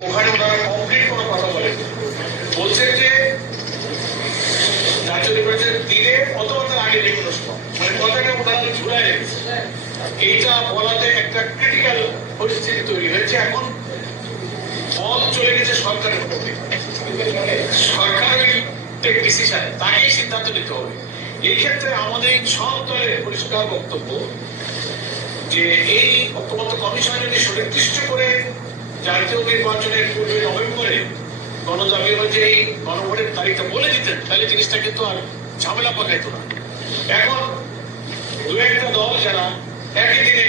ওখানে ওনারা কমপ্লিট কোনো কথা বলেন, বলছেন যে জাতীয় নির্বাচনের দিনে অথবা তার আগে যে কোনো সময়, মানে কথাটা ওনারা ঝুলাই রেখেছে। এইটা বলাতে একটা ক্রিটিক্যাল পরিস্থিতি তৈরি হয়েছে। এখন বল চলে গেছে সরকারের প্রতি, সরকারের ডিসিশন, তাকেই সিদ্ধান্ত নিতে হবে। এই ক্ষেত্রে আমাদের সব দলের পরিষ্কার বক্তব্য যে এই ঐক্যমত্য কমিশন যদি সুনির্দিষ্ট করে জাতীয় নির্বাচনের পূর্বে নভেম্বরে গণদাবি অনুযায়ী গণভোটের তারিখটা বলে দিতেন, তাহলে জিনিসটা কিন্তু আর ঝামেলা পাকাইত না। এখন দু একটা দল যারা একই দিনে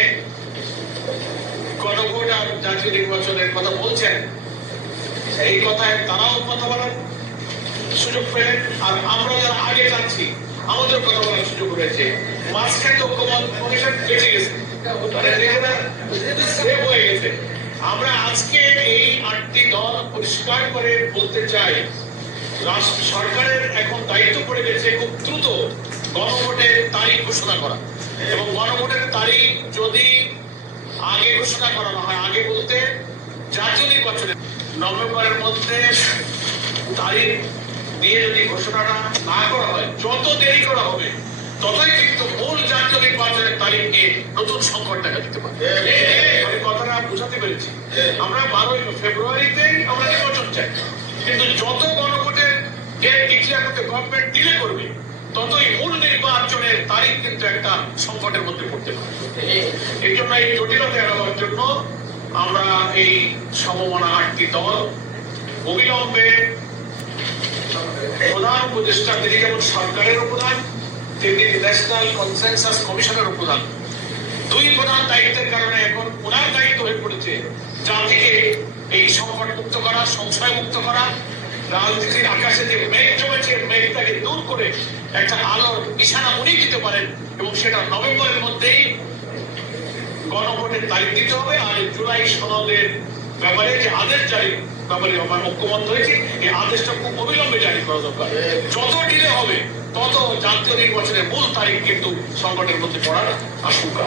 গণভোট আর জাতীয় নির্বাচনের কথা বলছেন, এই কথায় তারাও কথা বলার সুযোগ পেলেন, আর আমরা যারা আগে যাচ্ছি আমাদের কথা বলার সুযোগ রয়েছে। মাঝখানে ঐক্যমত্য কমিশন বেঁচে গেছে, হয়ে গেছে। আমরা আজকে এই 8টি দল পরিষ্কার করে বলতে চাই, সরকারের এখন দায়িত্ব পড়ে গেছে খুব দ্রুত গণভোটের তারিখ ঘোষণা করা, এবং গণভোটের তারিখ যদি আগে ঘোষণা করানো হয়, আগে বলতে জাতীয় নির্বাচনের নভেম্বরের মধ্যে তারিখ দিয়ে যদি ঘোষণাটা না করা হয়, যত দেরি করা হবে ততই কিন্তু মূল জাতীয় নির্বাচনের তারিখকে নতুন সংকট দেখা দিতে পারে। আমি কথাটা বুঝাতে পেরেছি। আমরা 12 ফেব্রুয়ারিতেই আমরা নির্বাচন চাই, কিন্তু যত গণভোটের ডেট ডিক্লেয়ার করতে গভর্নমেন্ট ডিলে করবে, ততই মূল নির্বাচনের তারিখ কিন্তু একটা সংকটের মধ্যে পড়তে পারে। এই জন্য এই জটিলতা এড়াবার জন্য আমরা এই সমমনা 8টি দল অবিলম্বে প্রধান উপদেষ্টা, তিনি যেমন সরকারের প্রধান, তেমনি ন্যাশনাল কনসেনসাস কমিশনের প্রধান, দুই প্রধান দায়িত্বের কারণে এখন ওনার দায়িত্ব হয়ে পড়েছে জাতিকে এই সংকট মুক্ত করা, সংশয় মুক্ত করা, রাজনীতির আকাশে যে মেঘ জমেছে মেঘটাকে দূর করে একটা আলোর নিশানা উনি দিতে পারেন, এবং সেটা নভেম্বরের মধ্যেই গণভোটের তারিখ দিতে হবে। আর জুলাই সনদের ব্যাপারে যে আদেশ জারি ব্যাপারে আমার ঐক্যমত হয়েছে, এই আদেশটা খুব অবিলম্বে জারি করা দরকার। যত ডিলে হবে তত জাতীয় নির্বাচনের মূল তারিখ কিন্তু সংকটের মধ্যে পড়ার আশঙ্কা।